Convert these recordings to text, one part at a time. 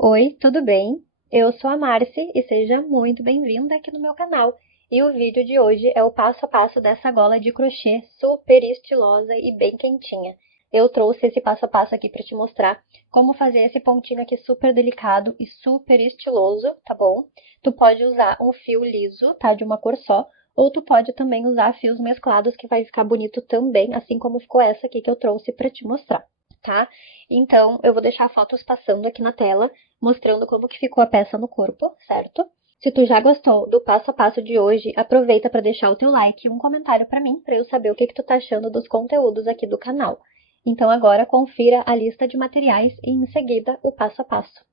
Oi, tudo bem? Eu sou a Marci e seja muito bem-vinda aqui no meu canal. E o vídeo de hoje é o passo a passo dessa gola de crochê super estilosa e bem quentinha. Eu trouxe esse passo a passo aqui para te mostrar como fazer esse pontinho aqui super delicado e super estiloso, tá bom? Tu pode usar um fio liso, tá? De uma cor só, ou tu pode também usar fios mesclados que vai ficar bonito também, assim como ficou essa aqui que eu trouxe para te mostrar, tá? Então, eu vou deixar fotos passando aqui na tela mostrando como que ficou a peça no corpo, certo? Se tu já gostou do passo a passo de hoje, aproveita para deixar o teu like e um comentário para mim, para eu saber o que tu tá achando dos conteúdos aqui do canal. Então agora confira a lista de materiais e em seguida o passo a passo.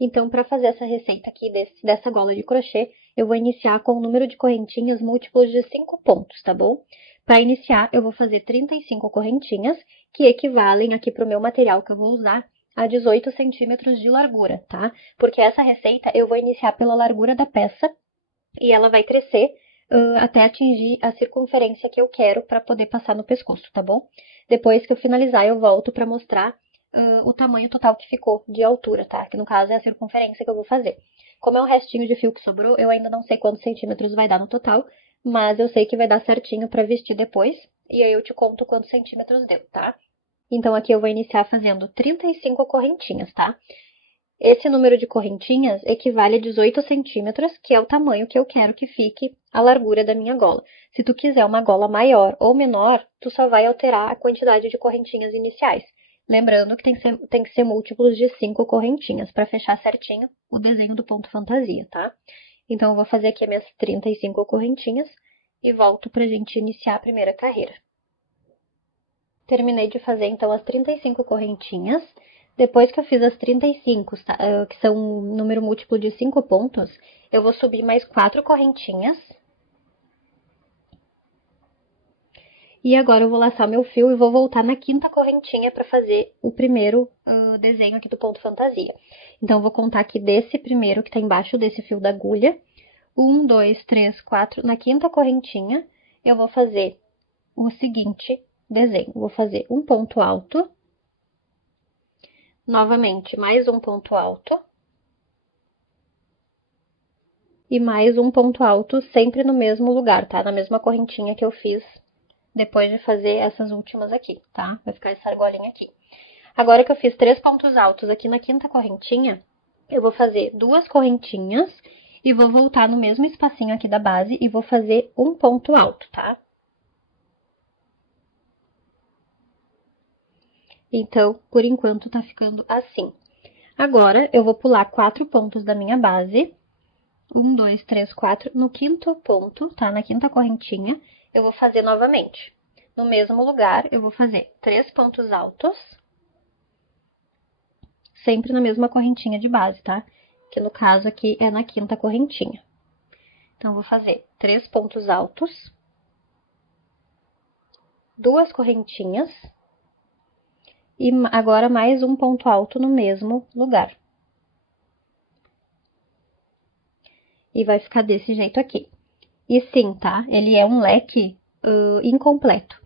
Então, para fazer essa receita aqui dessa gola de crochê, eu vou iniciar com o número de correntinhas múltiplos de 5 pontos, tá bom? Para iniciar, eu vou fazer 35 correntinhas, que equivalem aqui para o meu material que eu vou usar a 18 centímetros de largura, tá? Porque essa receita eu vou iniciar pela largura da peça e ela vai crescer até atingir a circunferência que eu quero para poder passar no pescoço, tá bom? Depois que eu finalizar, eu volto para mostrar o tamanho total que ficou de altura, tá? Que no caso é a circunferência que eu vou fazer. Como é um restinho de fio que sobrou, eu ainda não sei quantos centímetros vai dar no total, mas eu sei que vai dar certinho para vestir depois, e aí eu te conto quantos centímetros deu, tá? Então aqui eu vou iniciar fazendo 35 correntinhas, tá? Esse número de correntinhas equivale a 18 centímetros, que é o tamanho que eu quero que fique a largura da minha gola. Se tu quiser uma gola maior ou menor, tu só vai alterar a quantidade de correntinhas iniciais. Lembrando que tem que ser múltiplos de 5 correntinhas para fechar certinho o desenho do ponto fantasia, tá? Então, eu vou fazer aqui as minhas 35 correntinhas e volto pra gente iniciar a primeira carreira. Terminei de fazer, então, as 35 correntinhas. Depois que eu fiz as 35, que são um número múltiplo de 5 pontos, eu vou subir mais 4 correntinhas. E agora eu vou laçar meu fio e vou voltar na quinta correntinha para fazer o primeiro desenho aqui do ponto fantasia. Então, eu vou contar aqui desse primeiro que tá embaixo desse fio da agulha. 1, 2, 3, 4. Na quinta correntinha, eu vou fazer o seguinte desenho. Vou fazer um ponto alto. Novamente, mais um ponto alto. E mais um ponto alto, sempre no mesmo lugar, tá? Na mesma correntinha que eu fiz depois de fazer essas últimas aqui, tá? Vai ficar essa argolinha aqui. Agora que eu fiz 3 pontos altos aqui na quinta correntinha, eu vou fazer 2 correntinhas e vou voltar no mesmo espacinho aqui da base e vou fazer um ponto alto, tá? Então, por enquanto, tá ficando assim. Agora, eu vou pular 4 pontos da minha base. 1, 2, 3, 4. No quinto ponto, tá? Na quinta correntinha, eu vou fazer novamente. No mesmo lugar, eu vou fazer 3 pontos altos. Sempre na mesma correntinha de base, tá? Que no caso aqui é na quinta correntinha. Então, eu vou fazer 3 pontos altos. 2 correntinhas. E agora mais um ponto alto no mesmo lugar. E vai ficar desse jeito aqui. E sim, tá? Ele é um leque incompleto.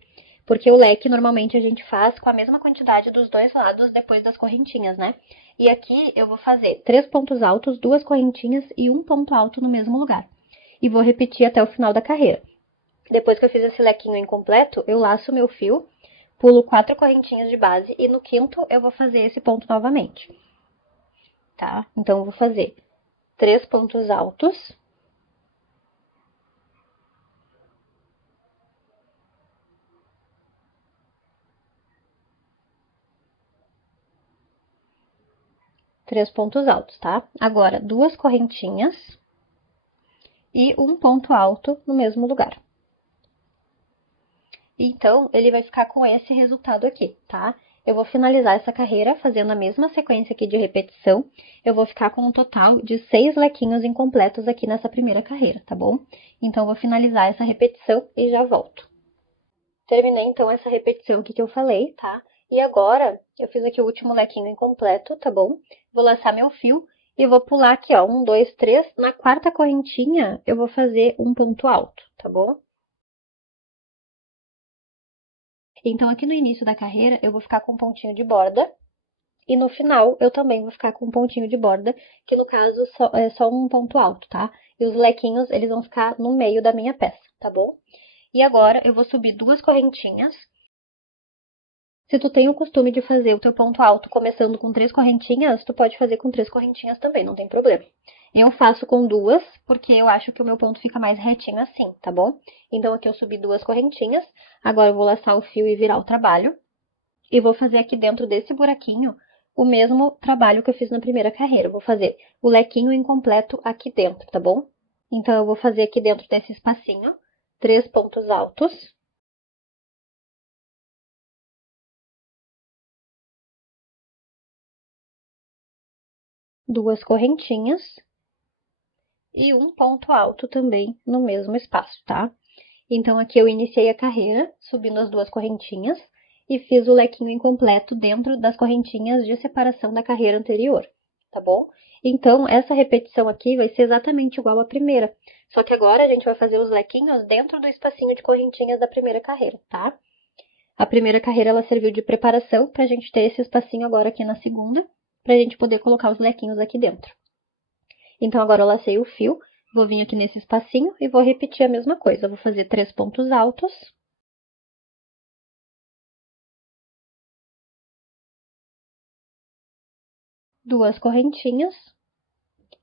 Porque o leque normalmente a gente faz com a mesma quantidade dos dois lados depois das correntinhas, né? E aqui eu vou fazer 3 pontos altos, 2 correntinhas e um ponto alto no mesmo lugar. E vou repetir até o final da carreira. Depois que eu fiz esse lequinho incompleto, eu laço meu fio, pulo 4 correntinhas de base e no quinto eu vou fazer esse ponto novamente. Tá? Então, eu vou fazer 3 pontos altos. Três pontos altos, tá? Agora, 2 correntinhas e um ponto alto no mesmo lugar. Então, ele vai ficar com esse resultado aqui, tá? Eu vou finalizar essa carreira fazendo a mesma sequência aqui de repetição. Eu vou ficar com um total de 6 lequinhos incompletos aqui nessa primeira carreira, tá bom? Então, eu vou finalizar essa repetição e já volto. Terminei, então, essa repetição aqui que eu falei, tá? E agora, eu fiz aqui o último lequinho incompleto, tá bom? Vou laçar meu fio e vou pular aqui, ó, 1, 2, 3. Na quarta correntinha, eu vou fazer um ponto alto, tá bom? Então, aqui no início da carreira, eu vou ficar com um pontinho de borda. E no final, eu também vou ficar com um pontinho de borda, que no caso é só um ponto alto, tá? E os lequinhos, eles vão ficar no meio da minha peça, tá bom? E agora, eu vou subir 2 correntinhas. Se tu tem o costume de fazer o teu ponto alto começando com 3 correntinhas, tu pode fazer com 3 correntinhas também, não tem problema. Eu faço com 2, porque eu acho que o meu ponto fica mais retinho assim, tá bom? Então, aqui eu subi 2 correntinhas. Agora, eu vou laçar o fio e virar o trabalho. E vou fazer aqui dentro desse buraquinho o mesmo trabalho que eu fiz na primeira carreira. Eu vou fazer o lequinho incompleto aqui dentro, tá bom? Então, eu vou fazer aqui dentro desse espacinho 3 pontos altos. Duas correntinhas. E um ponto alto também no mesmo espaço, tá? Então, aqui eu iniciei a carreira subindo as 2 correntinhas e fiz o lequinho incompleto dentro das correntinhas de separação da carreira anterior, tá bom? Então, essa repetição aqui vai ser exatamente igual à primeira, só que agora a gente vai fazer os lequinhos dentro do espacinho de correntinhas da primeira carreira, tá? A primeira carreira, ela serviu de preparação pra gente ter esse espacinho agora aqui na segunda, pra gente poder colocar os lequinhos aqui dentro. Então, agora eu lacei o fio, vou vir aqui nesse espacinho e vou repetir a mesma coisa. Eu vou fazer 3 pontos altos. Duas correntinhas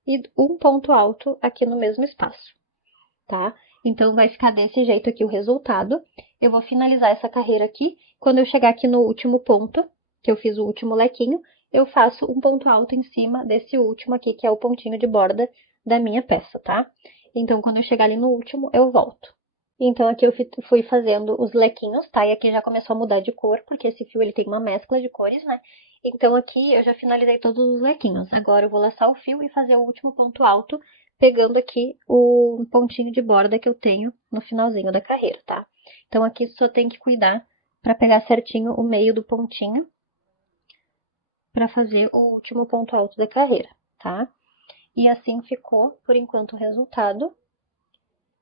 e um ponto alto aqui no mesmo espaço, tá? Então, vai ficar desse jeito aqui o resultado. Eu vou finalizar essa carreira aqui. Quando eu chegar aqui no último ponto, que eu fiz o último lequinho, eu faço um ponto alto em cima desse último aqui, que é o pontinho de borda da minha peça, tá? Então, quando eu chegar ali no último, eu volto. Então, aqui eu fui fazendo os lequinhos, tá? E aqui já começou a mudar de cor, porque esse fio ele tem uma mescla de cores, né? Então, aqui eu já finalizei todos os lequinhos. Agora eu vou laçar o fio e fazer o último ponto alto, pegando aqui o pontinho de borda que eu tenho no finalzinho da carreira, tá? Então, aqui só tem que cuidar para pegar certinho o meio do pontinho para fazer o último ponto alto da carreira, tá? E assim ficou, por enquanto, o resultado.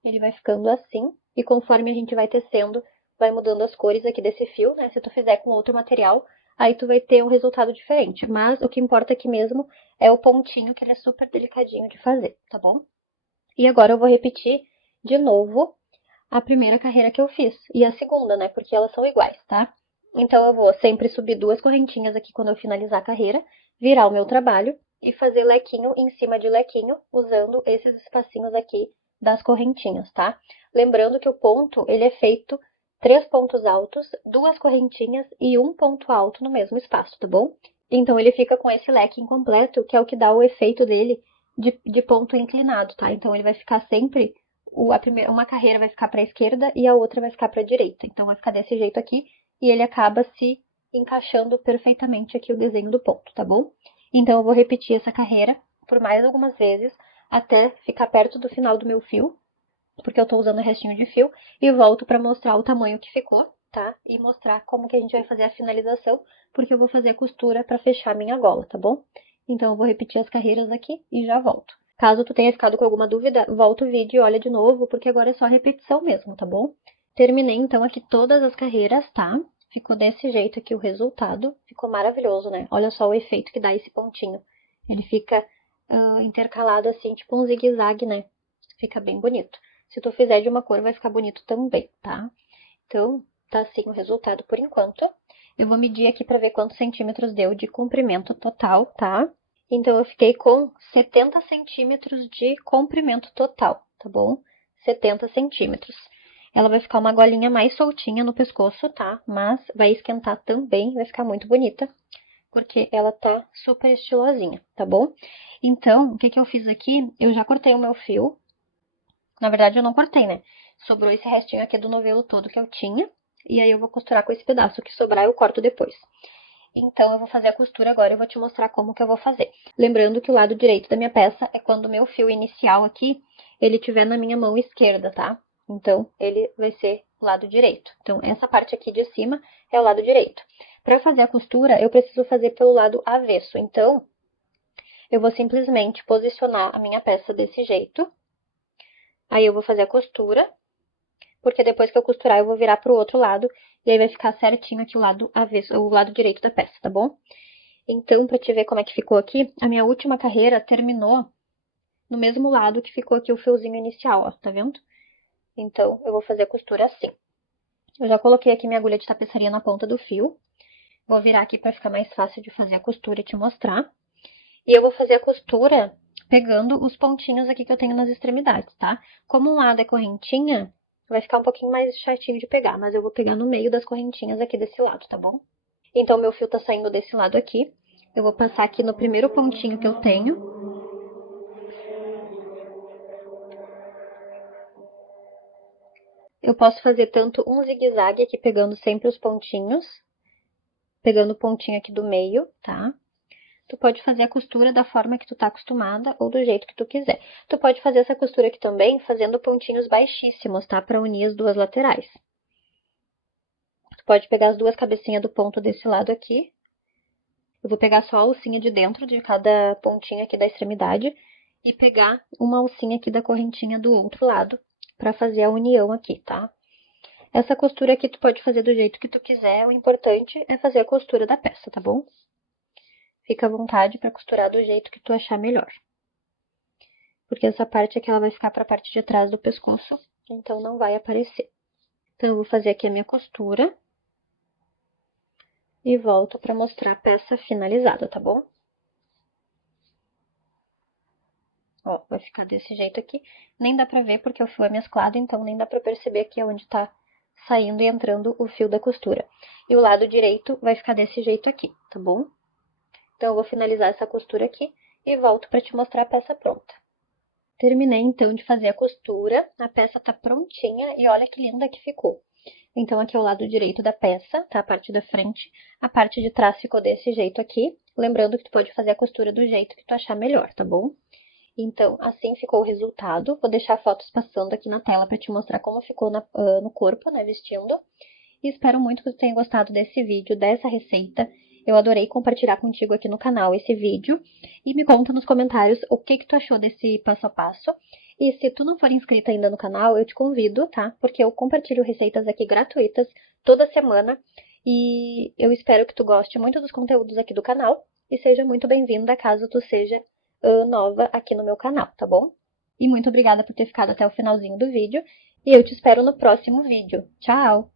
Ele vai ficando assim, e conforme a gente vai tecendo, vai mudando as cores aqui desse fio, né? Se tu fizer com outro material, aí tu vai ter um resultado diferente. Mas o que importa aqui mesmo é o pontinho, que ele é super delicadinho de fazer, tá bom? E agora eu vou repetir de novo a primeira carreira que eu fiz, e a segunda, né? Porque elas são iguais, tá? Então, eu vou sempre subir 2 correntinhas aqui quando eu finalizar a carreira, virar o meu trabalho e fazer lequinho em cima de lequinho, usando esses espacinhos aqui das correntinhas, tá? Lembrando que o ponto, ele é feito 3 pontos altos, 2 correntinhas e um ponto alto no mesmo espaço, tá bom? Então, ele fica com esse leque incompleto, que é o que dá o efeito dele de ponto inclinado, tá? Então, ele vai ficar sempre uma carreira vai ficar para a esquerda e a outra vai ficar para a direita. Então, vai ficar desse jeito aqui e ele acaba se encaixando perfeitamente aqui o desenho do ponto, tá bom? Então, eu vou repetir essa carreira por mais algumas vezes até ficar perto do final do meu fio, porque eu tô usando o restinho de fio, e volto para mostrar o tamanho que ficou, tá? E mostrar como que a gente vai fazer a finalização, porque eu vou fazer a costura para fechar a minha gola, tá bom? Então, eu vou repetir as carreiras aqui e já volto. Caso tu tenha ficado com alguma dúvida, volta o vídeo e olha de novo, porque agora é só repetição mesmo, tá bom? Terminei, então, aqui todas as carreiras, tá? Ficou desse jeito aqui o resultado. Ficou maravilhoso, né? Olha só o efeito que dá esse pontinho. Ele fica intercalado assim, tipo um zigue-zague, né? Fica bem bonito. Se tu fizer de uma cor, vai ficar bonito também, tá? Então, tá assim o resultado por enquanto. Eu vou medir aqui pra ver quantos centímetros deu de comprimento total, tá? Então, eu fiquei com 70 centímetros de comprimento total, tá bom? 70 centímetros. Ela vai ficar uma golinha mais soltinha no pescoço, tá? Mas vai esquentar também, vai ficar muito bonita, porque ela tá super estilosinha, tá bom? Então, o que que eu fiz aqui? Eu já cortei o meu fio. Na verdade, eu não cortei, né? Sobrou esse restinho aqui do novelo todo que eu tinha. E aí, eu vou costurar com esse pedaço. O que sobrar, eu corto depois. Então, eu vou fazer a costura agora e eu vou te mostrar como que eu vou fazer. Lembrando que o lado direito da minha peça é quando o meu fio inicial aqui, ele estiver na minha mão esquerda, tá? Então, ele vai ser o lado direito. Então, essa parte aqui de cima é o lado direito. Para fazer a costura, eu preciso fazer pelo lado avesso. Então, eu vou simplesmente posicionar a minha peça desse jeito. Aí, eu vou fazer a costura. porque depois que eu costurar eu vou virar pro outro lado, e aí vai ficar certinho aqui o lado avesso, o lado direito da peça, tá bom? Então, pra te ver como é que ficou aqui, a minha última carreira terminou no mesmo lado que ficou aqui o fiozinho inicial, ó, tá vendo? Então, eu vou fazer a costura assim. Eu já coloquei aqui minha agulha de tapeçaria na ponta do fio. Vou virar aqui pra ficar mais fácil de fazer a costura e te mostrar. E eu vou fazer a costura pegando os pontinhos aqui que eu tenho nas extremidades, tá? Como um lado é correntinha, vai ficar um pouquinho mais chatinho de pegar, mas eu vou pegar no meio das correntinhas aqui desse lado, tá bom? Então, meu fio tá saindo desse lado aqui. Eu vou passar aqui no primeiro pontinho que eu tenho. Eu posso fazer tanto um zigue-zague aqui, pegando sempre os pontinhos, pegando o pontinho aqui do meio, tá? Tu pode fazer a costura da forma que tu tá acostumada ou do jeito que tu quiser. Tu pode fazer essa costura aqui também fazendo pontinhos baixíssimos, tá? Pra unir as duas laterais. Tu pode pegar as duas cabecinhas do ponto desse lado aqui. Eu vou pegar só a alcinha de dentro de cada pontinha aqui da extremidade e pegar uma alcinha aqui da correntinha do outro lado pra fazer a união aqui, tá? Essa costura aqui tu pode fazer do jeito que tu quiser, o importante é fazer a costura da peça, tá bom? Fica à vontade pra costurar do jeito que tu achar melhor. Porque essa parte aqui ela vai ficar pra parte de trás do pescoço, então não vai aparecer. Então, eu vou fazer aqui a minha costura e volto pra mostrar a peça finalizada, tá bom? Ó, vai ficar desse jeito aqui. Nem dá pra ver porque o fio é mesclado, então nem dá pra perceber aqui onde tá saindo e entrando o fio da costura. E o lado direito vai ficar desse jeito aqui, tá bom? Então, eu vou finalizar essa costura aqui e volto pra te mostrar a peça pronta. Terminei, então, de fazer a costura. A peça tá prontinha e olha que linda que ficou. Então, aqui é o lado direito da peça, tá? A parte da frente. A parte de trás ficou desse jeito aqui. Lembrando que tu pode fazer a costura do jeito que tu achar melhor, tá bom? Então, assim ficou o resultado. Vou deixar fotos passando aqui na tela pra te mostrar como ficou no corpo, né, vestindo. E espero muito que tu tenha gostado desse vídeo, dessa receita. Eu adorei compartilhar contigo aqui no canal esse vídeo. E me conta nos comentários o que tu achou desse passo a passo. E se tu não for inscrita ainda no canal, eu te convido, tá? Porque eu compartilho receitas aqui gratuitas toda semana. E eu espero que tu goste muito dos conteúdos aqui do canal. E seja muito bem-vinda caso tu seja nova aqui no meu canal, tá bom? E muito obrigada por ter ficado até o finalzinho do vídeo. E eu te espero no próximo vídeo. Tchau!